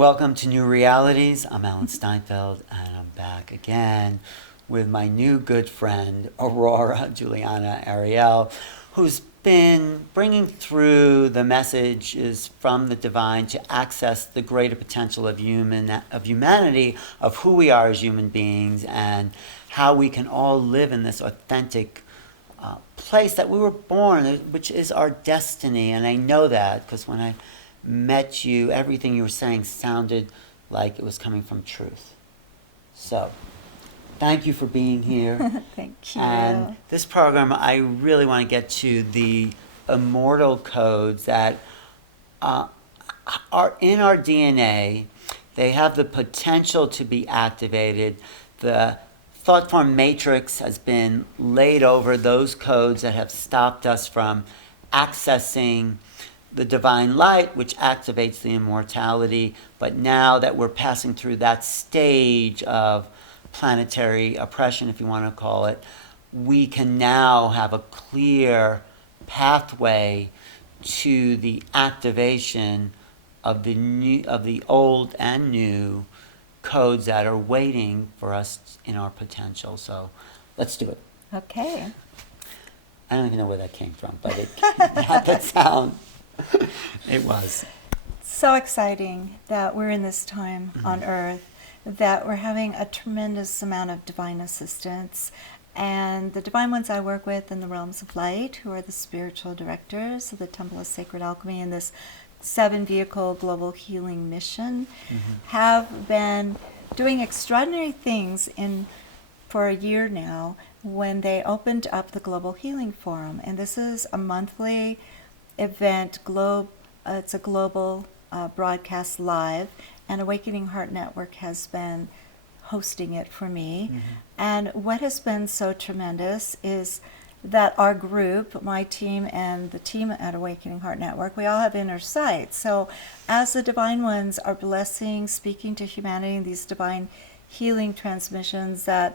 Welcome to Newrealities. I'm Alan Steinfeld, and I'm back again with my new good friend, Aurora, Juliana, Ariel, who's been bringing through the messages from the divine to access the greater potential of humanity, of who we are as human beings, and how we can all live in this authentic place that we were born, which is our destiny. And I know that because when I met you, everything you were saying sounded like it was coming from truth. So, thank you for being here. Thank you. And this program, I really want to get to the immortal codes that are in our DNA. They have the potential to be activated. The thought form matrix has been laid over those codes that have stopped us from accessing the divine light, which activates the immortality. But now that we're passing through that stage of planetary oppression, if you want to call it, we can now have a clear pathway to the activation of the old and new codes that are waiting for us in our potential. So let's do it. Okay. I don't even know where that came from, but it had that sound. It was. So exciting that we're in this time on Earth, that we're having a tremendous amount of divine assistance. And the divine ones I work with in the realms of light, who are the spiritual directors of the Temple of Sacred Alchemy and this 7-vehicle global healing mission, have been doing extraordinary things for a year now when they opened up the Global Healing Forum. And this is a monthly event. It's a global broadcast live, and Awakening Heart Network has been hosting it for me. And what has been so tremendous is that our group, my team and the team at Awakening Heart Network, we all have inner sight. So as the divine ones are blessing, speaking to humanity in these divine healing transmissions, that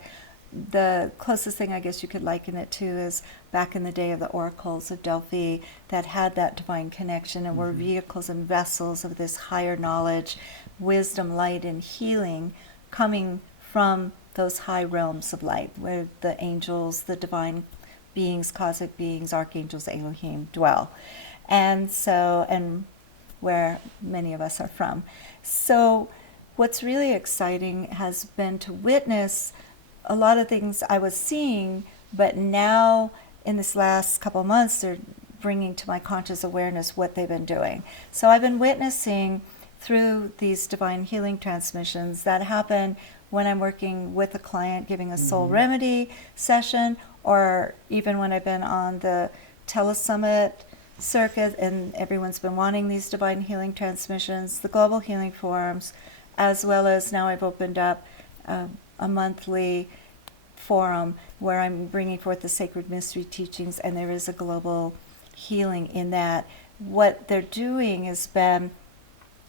the closest thing I guess you could liken it to is back in the day of the oracles of Delphi that had that divine connection and were vehicles and vessels of this higher knowledge, wisdom, light, and healing coming from those high realms of light where the angels, the divine beings, cosmic beings, archangels, Elohim dwell. And where many of us are from. So what's really exciting has been to witness a lot of things I was seeing, but now in this last couple of months, they're bringing to my conscious awareness what they've been doing. So I've been witnessing through these divine healing transmissions that happen when I'm working with a client giving a soul remedy session, or even when I've been on the telesummit circuit and everyone's been wanting these divine healing transmissions, the global healing forums, as well as now I've opened up a monthly forum where I'm bringing forth the sacred mystery teachings, and there is a global healing in that. What they're doing has been,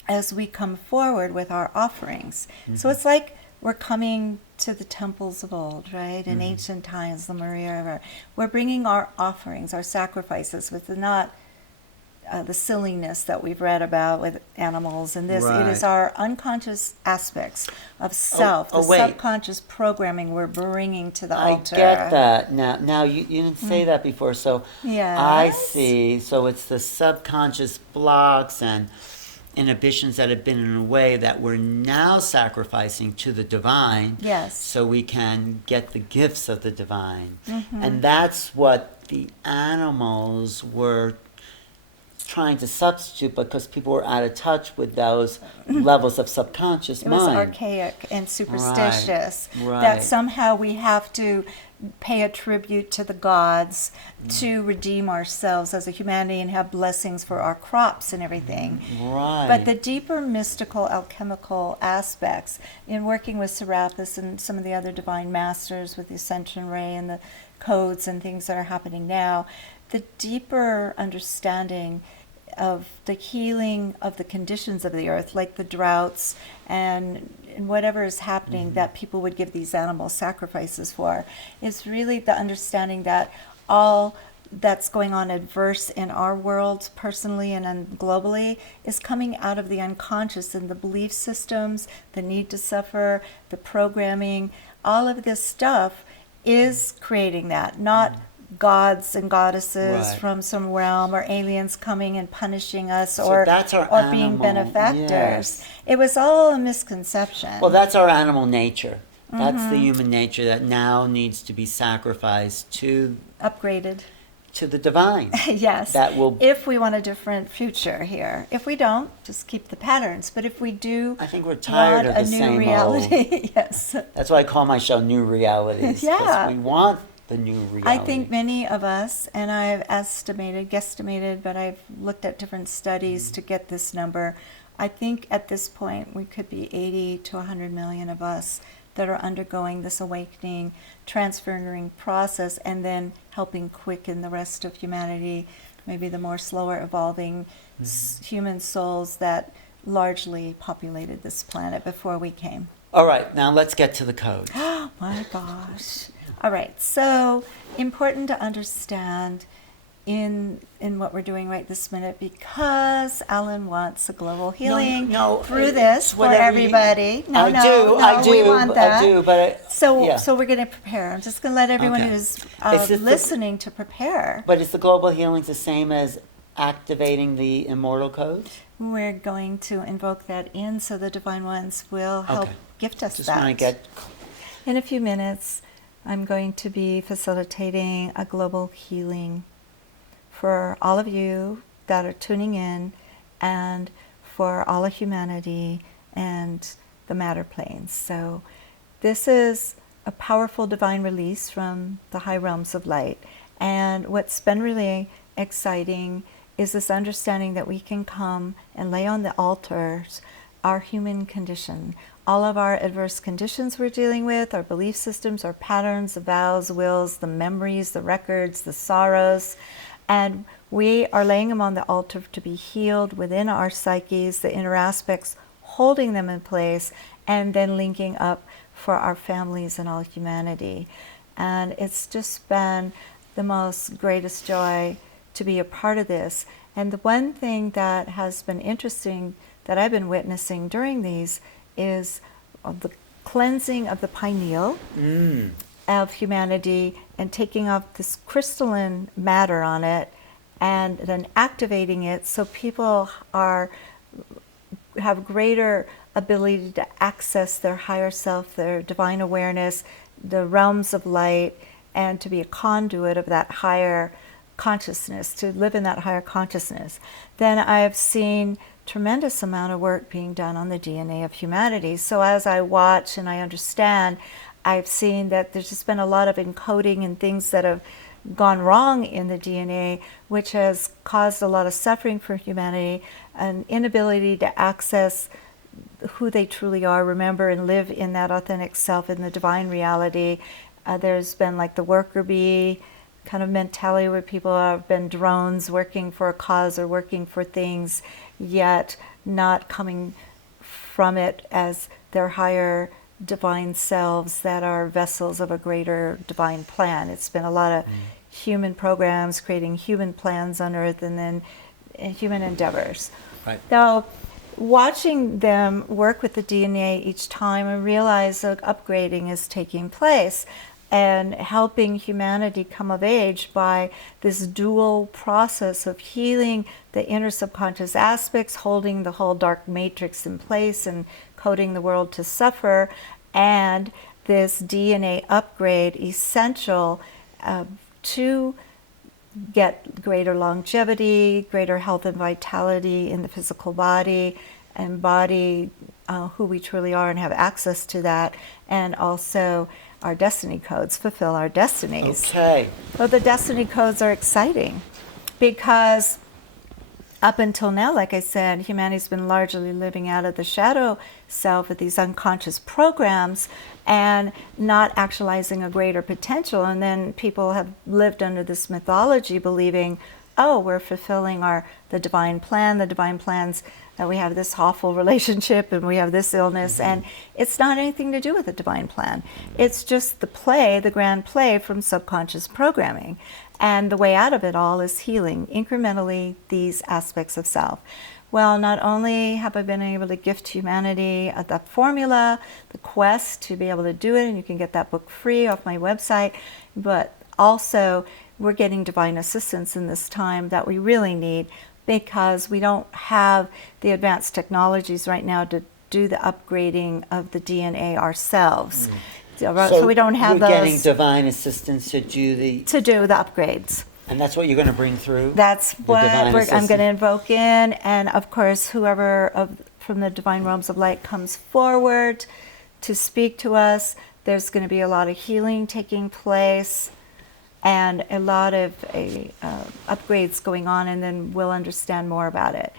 as we come forward with our offerings, so it's like we're coming to the temples of old, right? In ancient times, the Maria River. We're bringing our offerings, our sacrifices, with not the silliness that we've read about with animals and this. Right. It is our unconscious aspects of self, the wait. subconscious programming we're bringing to the altar. I get that. Now you didn't say that before, so Yes. I see. So it's the subconscious blocks and inhibitions that have been in a way that we're now sacrificing to the divine. Yes. So we can get the gifts of the divine. And that's what the animals were trying to substitute, because people were out of touch with those levels of subconscious It mind. was archaic and superstitious. Right. That somehow we have to pay a tribute to the gods to redeem ourselves as a humanity and have blessings for our crops and everything. Right. But the deeper mystical alchemical aspects in working with Serapis and some of the other divine masters with the Ascension Ray and the codes and things that are happening now, the deeper understanding of the healing of the conditions of the earth, like the droughts and whatever is happening that people would give these animal sacrifices for, is really the understanding that all that's going on adverse in our world personally and then globally is coming out of the unconscious, and the belief systems, the need to suffer, the programming, all of this stuff is creating that, not gods and goddesses Right. from some realm or aliens coming and punishing us So or that's our being animal, benefactors. yes. It was all a misconception. Well, that's our animal nature. That's the human nature that now needs to be sacrificed to Upgraded. the divine. Yes. That will. If we want a different future here. If we don't, just keep the patterns. But if we do I think we're tired want of the a new same reality, old. yes. That's why I call my show Newrealities. 'Cause Yeah. we want the new reality. I think many of us, and I've guesstimated, but I've looked at different studies to get this number. I think at this point we could be 80 to 100 million of us that are undergoing this awakening, transferring process, and then helping quicken the rest of humanity, maybe the more slower evolving human souls that largely populated this planet before we came. All right, now let's get to the code. Oh my gosh. All right, so important to understand in what we're doing right this minute, because Alan wants a global healing no, through it's this for whatever everybody. I do, we want that. I do, but yeah. So we're going to prepare. I'm just going to let everyone Okay. who's Is this listening to prepare. But is the global healing the same as activating the immortal codes? We're going to invoke that in, so the divine ones will help Okay. gift us Just that. want to get. In a few minutes, I'm going to be facilitating a global healing for all of you that are tuning in, and for all of humanity and the matter planes. So this is a powerful divine release from the high realms of light. And what's been really exciting is this understanding that we can come and lay on the altars our human condition, all of our adverse conditions we're dealing with, our belief systems, our patterns, the vows, wills, the memories, the records, the sorrows, and we are laying them on the altar to be healed within our psyches, the inner aspects, holding them in place, and then linking up for our families and all humanity. And it's just been the most greatest joy to be a part of this. And the one thing that has been interesting that I've been witnessing during these is the cleansing of the pineal of humanity and taking off this crystalline matter on it and then activating it so people have greater ability to access their higher self, their divine awareness, the realms of light, and to be a conduit of that higher consciousness, to live in that higher consciousness. Then I have seen tremendous amount of work being done on the DNA of humanity. So as I watch and I understand, I've seen that there's just been a lot of encoding and things that have gone wrong in the DNA, which has caused a lot of suffering for humanity, an inability to access who they truly are, remember and live in that authentic self, in the divine reality. There's been like the worker bee kind of mentality where people have been drones working for a cause or working for things, yet not coming from it as their higher divine selves that are vessels of a greater divine plan. It's been a lot of human programs creating human plans on earth and then human endeavors. Right. So watching them work with the DNA each time, I realize that upgrading is taking place and helping humanity come of age by this dual process of healing the inner subconscious aspects, holding the whole dark matrix in place and coding the world to suffer, and this DNA upgrade essential to get greater longevity, greater health and vitality in the physical body, embody who we truly are and have access to that, and also our destiny codes, fulfill our destinies. Okay. Well, the destiny codes are exciting because up until now, like I said, humanity's been largely living out of the shadow self with these unconscious programs and not actualizing a greater potential. And then people have lived under this mythology believing, oh, we're fulfilling the divine plan. The divine plan's that we have this awful relationship and we have this illness, and it's not anything to do with the divine plan. It's just the play, the grand play from subconscious programming. And the way out of it all is healing incrementally these aspects of self. Well, not only have I been able to gift humanity the formula, the quest to be able to do it, and you can get that book free off my website, but also we're getting divine assistance in this time that we really need, because we don't have the advanced technologies right now to do the upgrading of the DNA ourselves. So we don't have you're those getting divine assistance to do the upgrades. and that's what you're going to bring through. That's what divine I'm going assistance? to invoke in, and of course, whoever from the divine realms of light comes forward to speak to us, there's going to be a lot of healing taking place, and a lot of upgrades going on, and then we'll understand more about it.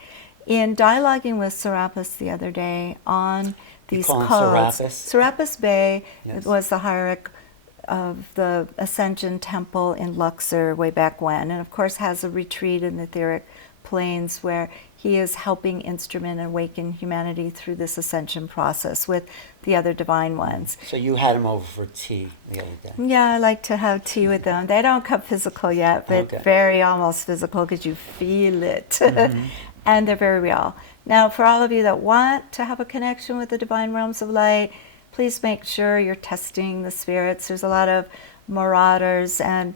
In dialoguing with Serapis the other day on these call him codes, Serapis? Serapis Bey Yes. was the hierarch of the Ascension Temple in Luxor way back when, and of course has a retreat in the etheric planes where he is helping instrument and awaken humanity through this ascension process with the other divine ones. So you had him over for tea the other day. Yeah, I like to have tea with them. They don't come physical yet, but Okay. very almost physical because you feel it. Mm-hmm. And they're very real. Now, for all of you that want to have a connection with the divine realms of light, please make sure you're testing the spirits. There's a lot of marauders and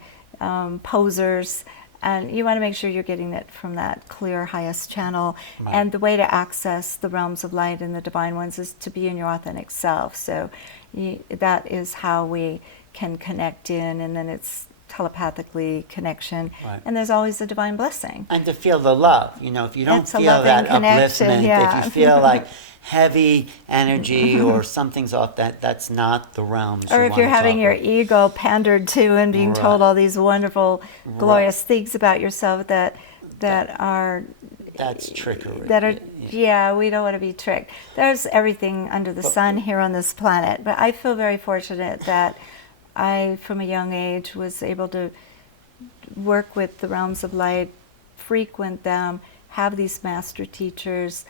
posers, and you want to make sure you're getting it from that clear highest channel. Right. And the way to access the realms of light and the divine ones is to be in your authentic self. So that is how we can connect in, and then it's telepathically connection. Right. And there's always a divine blessing. And to feel the love, if you don't It's a feel loving that connection, upliftment, yeah. if you feel like heavy energy or something's off, that's not the realms. Or you if you're wanna having talk your with. ego pandered to and being told Right. all these wonderful, glorious things about yourself that are That's trickery. that are yeah, we don't want to be tricked. There's everything under the sun here on this planet, but I feel very fortunate that I, from a young age, was able to work with the realms of light, frequent them, have these master teachers,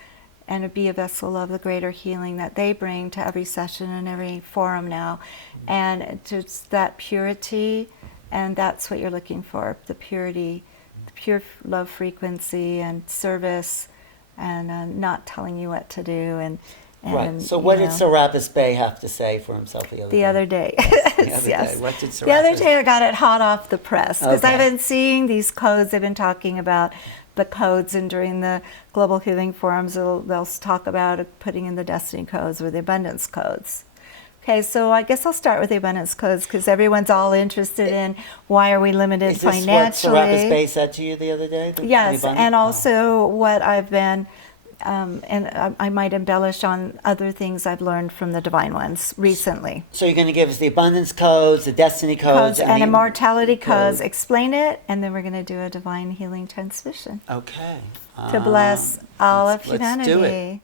and be a vessel of the greater healing that they bring to every session and every forum now. And just that purity, and that's what you're looking for, the purity, the pure love frequency and service, and not telling you what to do. And Right. So what you did know. Serapis Bey have to say for himself the other day? The other day. The other Yes. day. What did The other Serapis- day I got it hot off the press because Okay. I've been seeing these codes. They've been talking about the codes, and during the Global Healing Forums, they'll talk about putting in the destiny codes or the abundance codes. Okay, so I guess I'll start with the abundance codes because everyone's all interested in why are we limited Is this financially. what Serapis Bey said to you the other day? The Yes, abundance? and Oh. also what I've been, and I might embellish on other things I've learned from the divine ones recently. So you're going to give us the abundance codes, the destiny codes, And the immortality codes, code. explain it, and then we're going to do a divine healing transmission Okay. to bless all of let's do it. humanity.